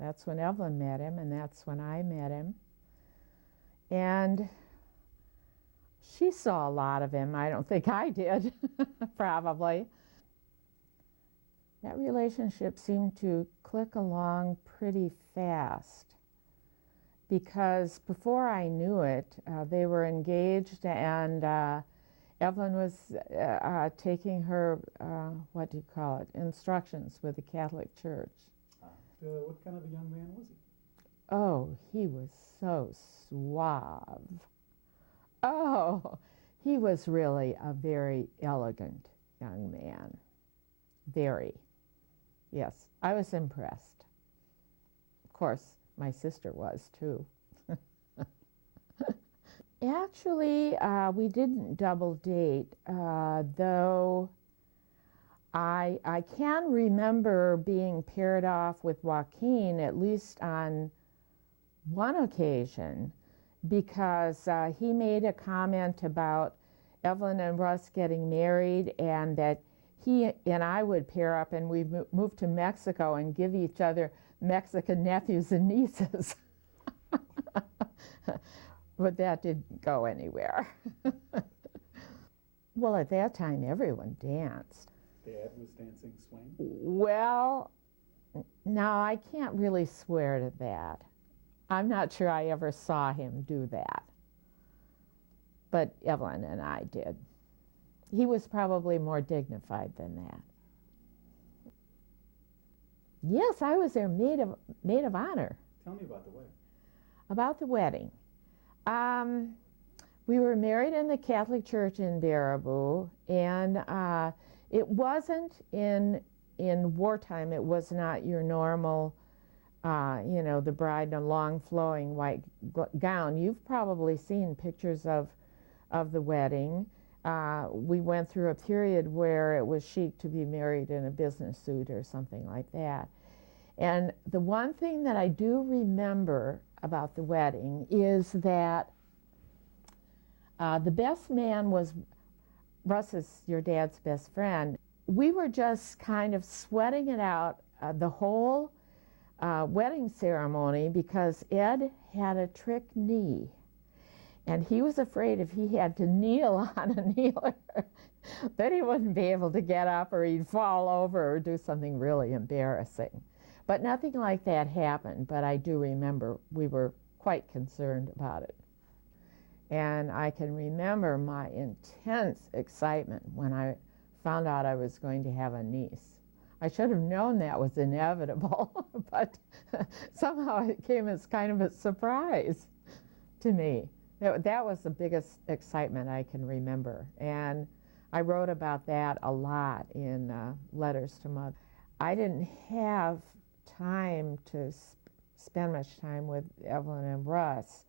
That's when Evelyn met him, and that's when I met him. And she saw a lot of him. I don't think I did, probably. That relationship seemed to click along pretty fast because before I knew it, they were engaged, and Evelyn was taking her, what do you call it, instructions with the Catholic Church. What kind of a young man was he? Oh, he was so suave. Oh, he was really a very elegant young man. Very. Yes, I was impressed. Of course, my sister was too. Actually, we didn't double date, though I can remember being paired off with Joaquin at least on one occasion because he made a comment about Evelyn and Russ getting married and that he and I would pair up and we'd move to Mexico and give each other Mexican nephews and nieces. But that didn't go anywhere. Well, at that time, everyone danced. Dad was dancing swing? Well, no, I can't really swear to that. I'm not sure I ever saw him do that. But Evelyn and I did. He was probably more dignified than that. Yes, I was their maid of honor. Tell me about the wedding. About the wedding. We were married in the Catholic Church in Baraboo, and it wasn't in wartime. It was not your normal, the bride in a long flowing white gown. You've probably seen pictures of the wedding. We went through a period where it was chic to be married in a business suit or something like that. And the one thing that I do remember about the wedding is that the best man was Russ, is your dad's best friend. We were just kind of sweating it out the whole wedding ceremony because Ed had a trick knee. And he was afraid if he had to kneel on a kneeler that he wouldn't be able to get up or he'd fall over or do something really embarrassing. But nothing like that happened, but I do remember we were quite concerned about it. And I can remember my intense excitement when I found out I was going to have a niece. I should have known that was inevitable, but somehow it came as kind of a surprise to me. That was the biggest excitement I can remember. And I wrote about that a lot in Letters to Mother. I didn't have time to spend much time with Evelyn and Russ.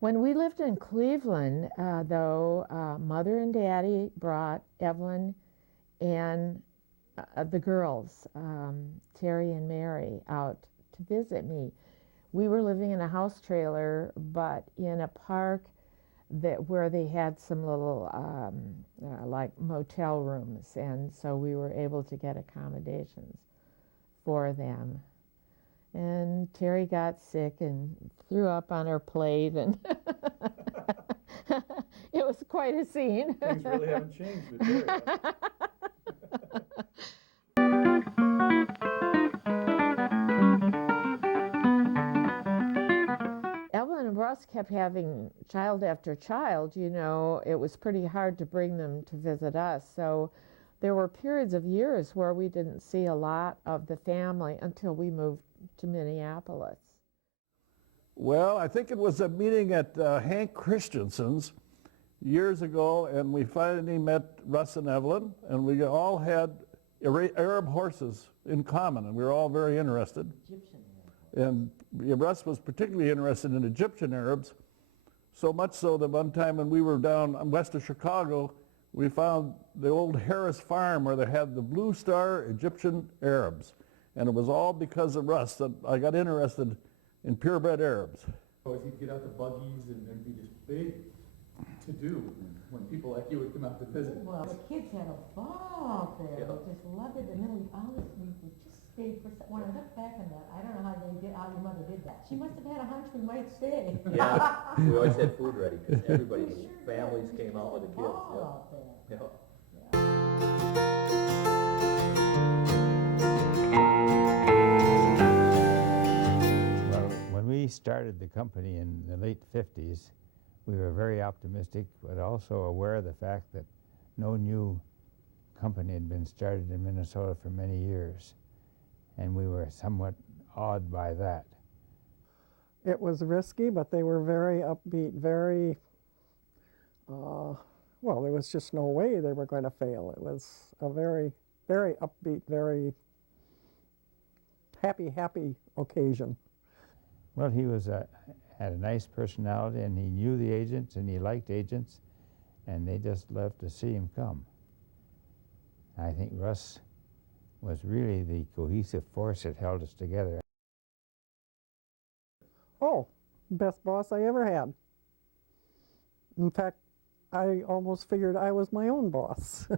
When we lived in Cleveland, though, Mother and Daddy brought Evelyn and the girls, Terry and Mary, out to visit me. We were living in a house trailer, but in a park where they had some little like motel rooms, and so we were able to get accommodations for them. And Terry got sick and threw up on her plate, and it was quite a scene. Things really haven't changed with Terry. Evelyn and Russ kept having child after child. It was pretty hard to bring them to visit us. So there were periods of years where we didn't see a lot of the family until we moved to Minneapolis. Well, I think it was a meeting at Hank Christensen's years ago, and we finally met Russ and Evelyn, and we all had Arab horses in common, and we were all very interested. And Russ was particularly interested in Egyptian Arabs, so much so that one time when we were down west of Chicago, we found the old Harris farm where they had the Blue Star Egyptian Arabs. And it was all because of Russ that I got interested in purebred Arabs. He'd get out the buggies and there'd be this big to-do when people like you would come out to visit. Well, the kids had a ball up there. They just loved it. And then we always would just stay for, when I look back on that, I don't know how your mother did that. She must have had a hunch we might stay. Yeah, we always had food ready, because everybody, We sure families did. We came out with the just kids. had a ball out there. Yeah. Well, when we started the company in the late 50s, we were very optimistic, but also aware of the fact that no new company had been started in Minnesota for many years, and we were somewhat awed by that. It was risky, but they were very upbeat, very, well, there was just no way they were going to fail. It was a very, very upbeat, very happy occasion. Well, he had a nice personality, and he knew the agents, and he liked agents, and they just loved to see him come. I think Russ was really the cohesive force that held us together. Oh, best boss I ever had. In fact, I almost figured I was my own boss.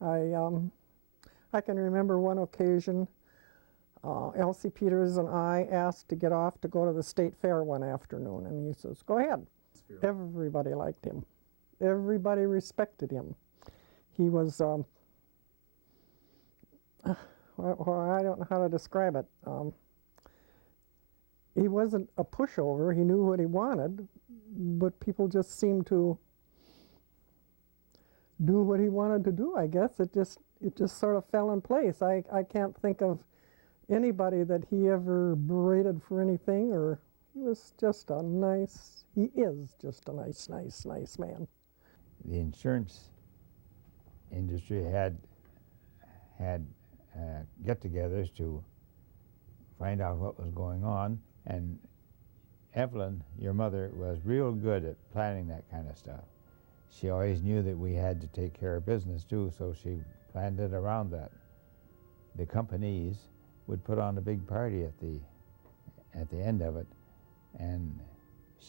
I can remember one occasion, Elsie Peters and I asked to get off to go to the state fair one afternoon, and he says, "Go ahead." Everybody liked him. Everybody respected him. He was, well, I don't know how to describe it. He wasn't a pushover. He knew what he wanted, but people just seemed to do what he wanted to do, I guess. It just sort of fell in place. I can't think of anybody that he ever berated for anything, or he was just a nice, he is just a nice man. The insurance industry had get-togethers to find out what was going on, and Evelyn, your mother, was real good at planning that kind of stuff. She always knew that we had to take care of business too, so she planned it around that. The companies would put on a big party at the end of it, and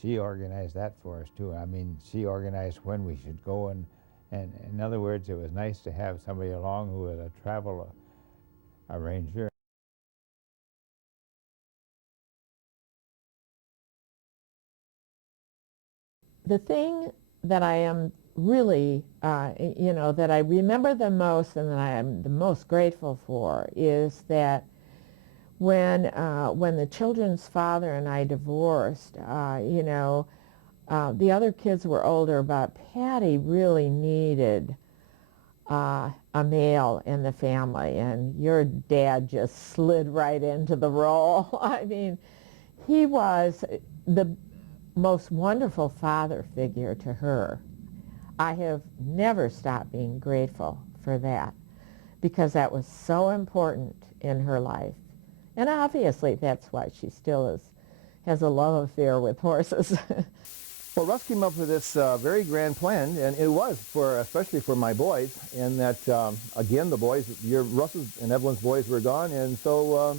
she organized that for us too. I mean, she organized when we should go, and in other words, it was nice to have somebody along who was a travel arranger. The thing that I am really, that I remember the most and that I am the most grateful for is that when the children's father and I divorced, the other kids were older, but Patty really needed a male in the family, and your dad just slid right into the role. I mean, he was the most wonderful father figure to her. I have never stopped being grateful for that, because that was so important in her life. And obviously that's why she still has a love affair with horses. Well, Russ came up with this very grand plan, and it was especially for my boys, in that, again, the boys, Russ's and Evelyn's boys were gone, and so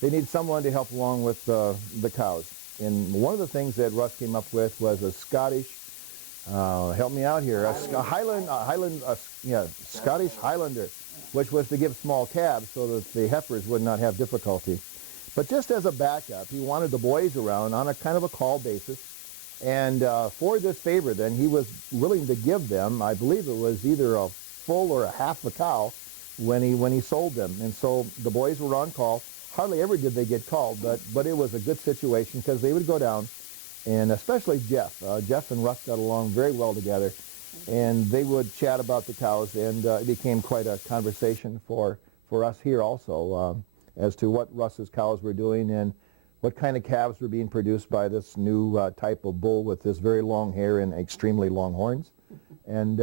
they needed someone to help along with the cows. And one of the things that Russ came up with was a Scottish, help me out here, Scottish Highlander, which was to give small calves so that the heifers would not have difficulty. But just as a backup, he wanted the boys around on a kind of a call basis. And for this favor, then, he was willing to give them, I believe it was either a full or a half a cow when he sold them. And so the boys were on call. Hardly ever did they get called, but it was a good situation, because they would go down, and especially Jeff. Jeff and Russ got along very well together, and they would chat about the cows, and it became quite a conversation for us here also as to what Russ's cows were doing and what kind of calves were being produced by this new type of bull with this very long hair and extremely long horns. And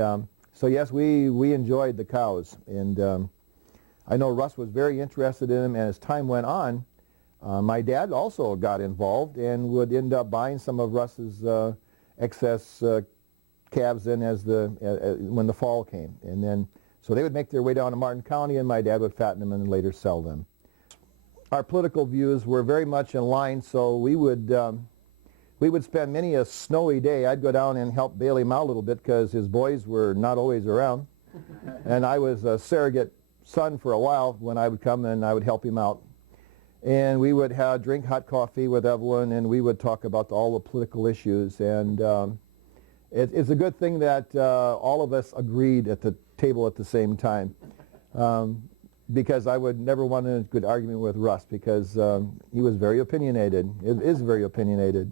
so yes, we enjoyed the cows, and I know Russ was very interested in them, and as time went on, my dad also got involved and would end up buying some of Russ's excess calves in when the fall came. And then, so they would make their way down to Martin County, and my dad would fatten them and later sell them. Our political views were very much in line, so we would spend many a snowy day. I'd go down and help bail him out a little bit, because his boys were not always around. And I was a surrogate son for a while when I would come and I would help him out. And we would drink hot coffee with Evelyn, and we would talk about all the political issues. And it's a good thing that all of us agreed at the table at the same time, because I would never want a good argument with Russ, because he was very opinionated, is very opinionated.